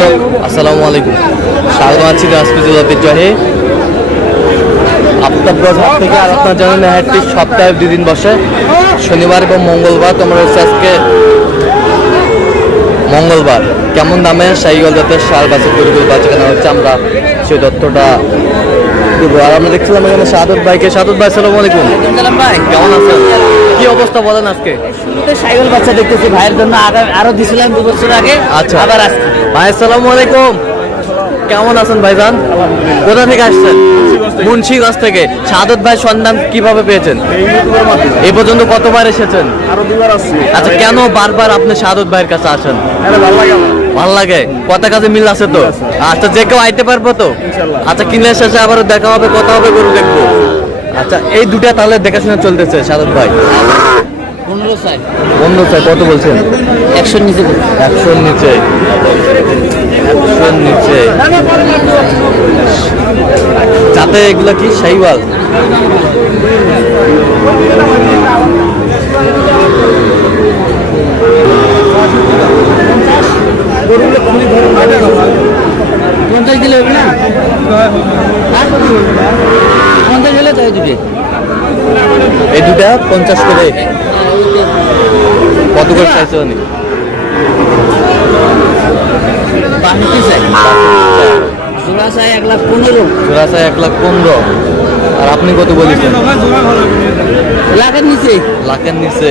দর্শক আসসালামু আলাইকুম, স্বাগত আছি দিনাজপুর ঐতিহ্যবাহী আফতাবগঞ্জ হাট থেকে। আর আপনারা জানেন হাটটি সপ্তাহে 2 দিন বসে, শনিবার এবং মঙ্গলবার। তোমরা হচ্ছে আজকে মঙ্গলবার কেমন দামে শাহিওয়াল জাতের ষাঁড় বাছুর গরুগুলো বাচ্চা কেনা হচ্ছে, আমরা সেই তথ্যটা দেবো। আর আমরা দেখছিলাম এখানে সাদত ভাইকে। সাদত ভাই আসসালামু আলাইকুম। ভাই কেমন আছেন? কি অবস্থা বলেন আজকে? শুরুতে সাইকেল বাচ্চা দেখতেছি ভাইয়ের জন্য, আরো দিছিলাম 2 বছর আগে। আচ্ছা, আবার আজকে ভাই আসসালামু আলাইকুম। কেমন আছেন ভাইজান? কোথা থেকে আসছেন? মুন্সিগঞ্জ থেকে। সাদত ভাই সন্ধান কিভাবে পেয়েছেন? এই পর্যন্ত কতবার এসেছেন? আরো 2বার আসছি। আচ্ছা, কেন বারবার আপনি সাদত ভাইয়ের কাছে আসেন? ভালো লাগে আমার। ভালো লাগে, কথা কাজে মিল আছে তো? আচ্ছা, যে কেউ আইতে পারবো তো? আচ্ছা, কিনে শেষে আবার দেখা হবে, কথা হবে, গরু দেখবো। আচ্ছা, এই দুটা তাহলে দেখাশোনা চলতেছে সাদত ভাই? 15 চাই। 15 চাই। কত বলছেন? 100 নিচে। 100 নিচে। 100 নিচে। যাতে এগুলা কি শাহিওয়াল? পঞ্চাশ দিলে হবে না? 50 দিলে তো দুটো। এই দুটা 50 করে। কত করে চাইছে উনি? জোড়া চাই 1,15,000। জোড়া চাই 1,15,000। আর আপনি কত বলেছেন? লাখের নিচে। লাখের নিচে।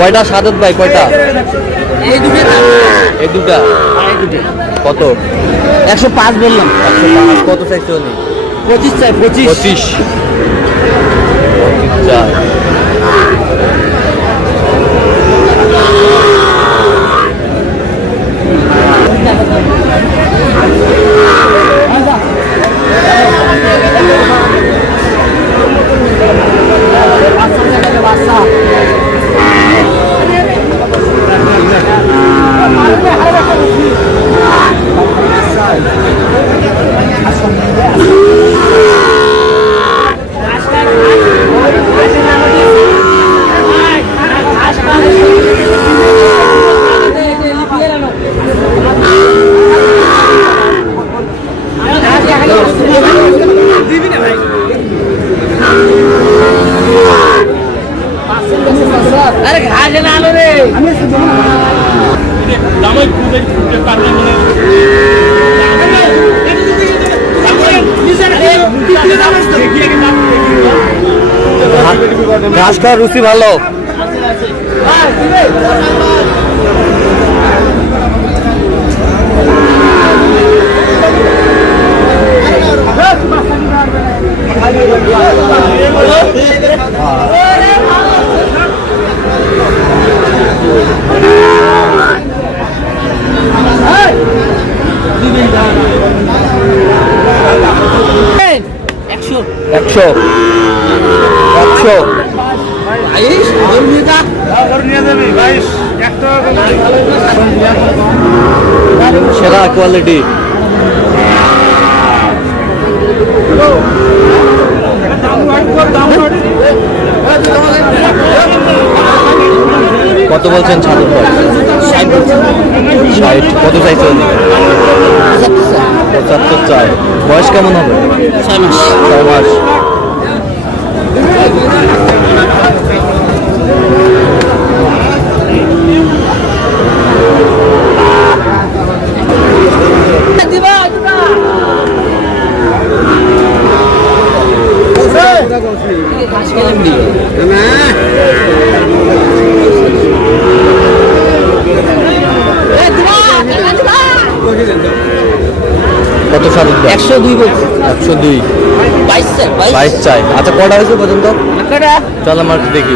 কয়টা সাদত ভাই? কয়টা? এই দুটো। এই দুটা। কত? 105 বললাম। 105। কত চাইছে উনি? 25 চাই। 25। 25 চাই। আরে ঘাস না আলো রে। ঘাস খাওয়ার রুচি ভালো। একশো। 100। 100। সেরা কোয়ালিটি। কত বলছেন সাদত ভাই? 60। কত চাইছেন? 75 চাই। বয়স কেমন হবে? 6 মাস। 6 মাস। ঘাস খেলাম দিও না। দিবা সাদত ভাই? 102 বলছি। 102। 22 চাই, 22 চাই। আচ্ছা কটা হয়েছে পর্যন্ত? কটা? চল আমরা একটু দেখি।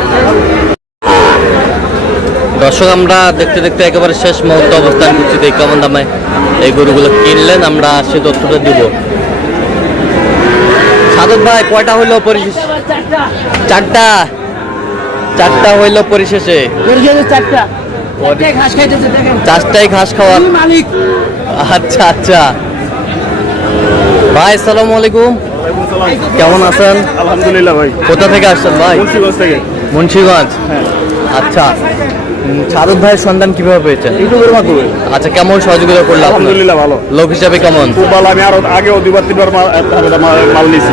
দর্শক আমরা দেখতে দেখতে একেবারে শেষ মুহূর্তে অবস্থান করছি, দেখি কেমন দামে এই গরুগুলো কিনলেন, আমরা সে তথ্যটা দিব। সাদত ভাই কয়টা হইলো পরিশেষ? চারটা। চারটা হইলো পরিশেষে। পরিশেষে চারটা। চারটায় ঘাস খাইতেছে দেখেন। চারটাই ঘাস খাওয়ার। আমি মালিক। আচ্ছা আচ্ছা ভাই, আসসালামু আলাইকুম, কেমন আছেন? আলহামদুলিল্লাহ ভাই। কোথা থেকে আসছেন ভাই? মুন্সিগঞ্জ থেকে। মুন্সিগঞ্জ। হ্যাঁ। আচ্ছা, সাদত ভাইয়ের সন্ধান কিভাবে পেয়েছেন? ইউটিউবের মাধ্যমে। আচ্ছা, কেমন সহযোগিতা করলো আপনার? আলহামদুলিল্লাহ ভালো। লোক হিসাবে কেমন? খুব ভালো। আমি আরো আগেও 2-3 বার মাল নিয়েছি।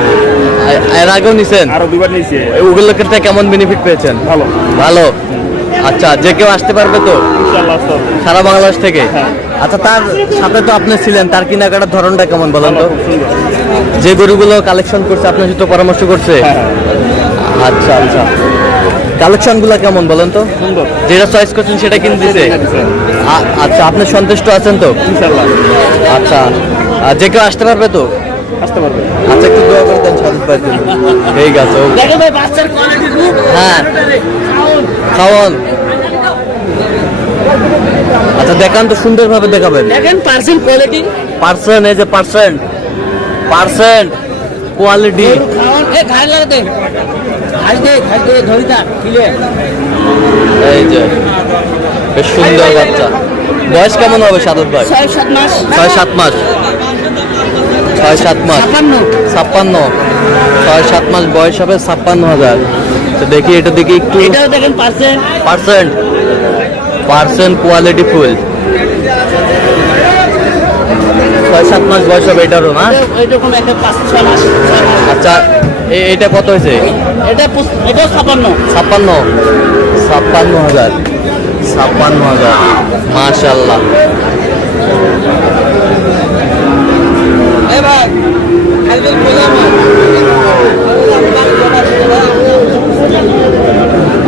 এর আগেও নিছেন? আরো 2 বার নিয়েছি। ওগুলোর ক্ষেত্রে কেমন বেনিফিট পেয়েছেন? ভালো। ভালো। আচ্ছা, যে কেউ আসতে পারবে তো ইনশাআল্লাহ আসতে হবে। সারা বাংলাদেশ থেকে? হ্যাঁ। আচ্ছা, তার সাথে তো আপনি ছিলেন, তার কেনাকাটার ধরনটা কেমন বলেন তো? ভালো, খুব সুন্দর। যে গরুগুলো কালেকশন করছে আপনার সাথে পরামর্শ করছে? হ্যাঁ, হ্যাঁ। আচ্ছা আচ্ছা, কালেকশনগুলো কেমন বলেন তো? সুন্দর। যেটা চয়েস করছেন সেটা কিনে দিছে? আচ্ছা, আপনি সন্তুষ্ট আছেন তো? ইনশাআল্লাহ আচ্ছা, যে কেউ আসতে পারবে তো? আসতে পারবে। আচ্ছা, একটু দোয়া করে দেন সাদত ভাইয়ের জন্য। ঠিক আছে, okay। দেখেন ভাই বাচ্চার কোয়ালিটি খুব। হ্যাঁ, খাওয়ান। আচ্ছা, দেখান তো, সুন্দরভাবে দেখাবেন। দেখেন পার্সেন্ট কোয়ালিটি। পার্সেন্ট, এই যে পার্সেন্ট, পার্সেন্ট কোয়ালিটি। খাওয়ান এ ঘাস লাগাতে। ঘাস দে ধরিতা কিলে। এই যে বেশ সুন্দর বাচ্চা। বয়স কেমন হবে সাদত ভাই? 6-7 মাস। 6-7 মাস। 6-7 মাস। 56। 6-7 মাস বয়স হবে, 56,000। তো দেখি এটা দেখি একটু। এটাও দেখেন percent. Percent, percent quality full. 6-7 মাস বয়স হবে এটারও না? এইরকম একটা 5-6 মাস। আচ্ছা, এটা কত হয়েছে? এটাও 56। 56। 56,000। 56,000। মাশাআল্লাহ।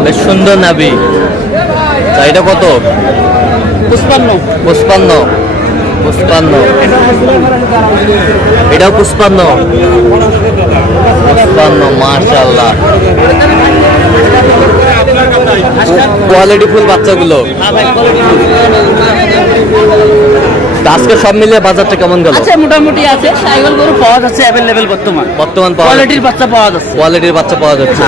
বেশ সুন্দর নাবি। তা এটা কত? 55। 55। 55। এটাও 55। 55। মাশাআল্লাহ, কোয়ালিটি ফুল বাচ্চাগুলো। তা আজকে সব মিলিয়ে বাজারটা কেমন গেল? আচ্ছা, মোটামুটি আছে। সাইকেল গরু পাওয়া যাচ্ছে অ্যাভেলেবেল বর্তমান পাওয়া কোয়ালিটির বাচ্চা পাওয়া যাচ্ছে। কোয়ালিটির বাচ্চা পাওয়া যাচ্ছে।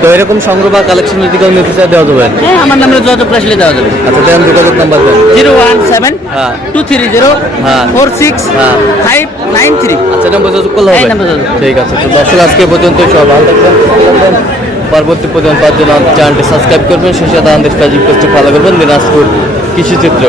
তো এরকম সংগ্রহ বা কালেকশন যদি কেউ নিতে চায় দেওয়া যাবে? হ্যাঁ, আমার নাম্বারে যোগাযোগ আসলে দেওয়া যাবে। আচ্ছা, দেন যোগাযোগ নাম্বার দেন। 017 হ্যাঁ। 230 হ্যাঁ। 46 হ্যাঁ। 593। আচ্ছা, নাম্বার যোগাযোগ করলে এই হবে? নাম্বার যোগাযোগ। ঠিক আছে। তো দর্শক আজকে পর্যন্ত সব ভালো থাকবেন, পরবর্তী পর্যন্ত তার জন্য চ্যানেলটি সাবস্ক্রাইব করবেন, সেই সাথে আমাদের ফেসবুক পেজটি ফলো করবেন, দিনাজপুর কৃষিচিত্র।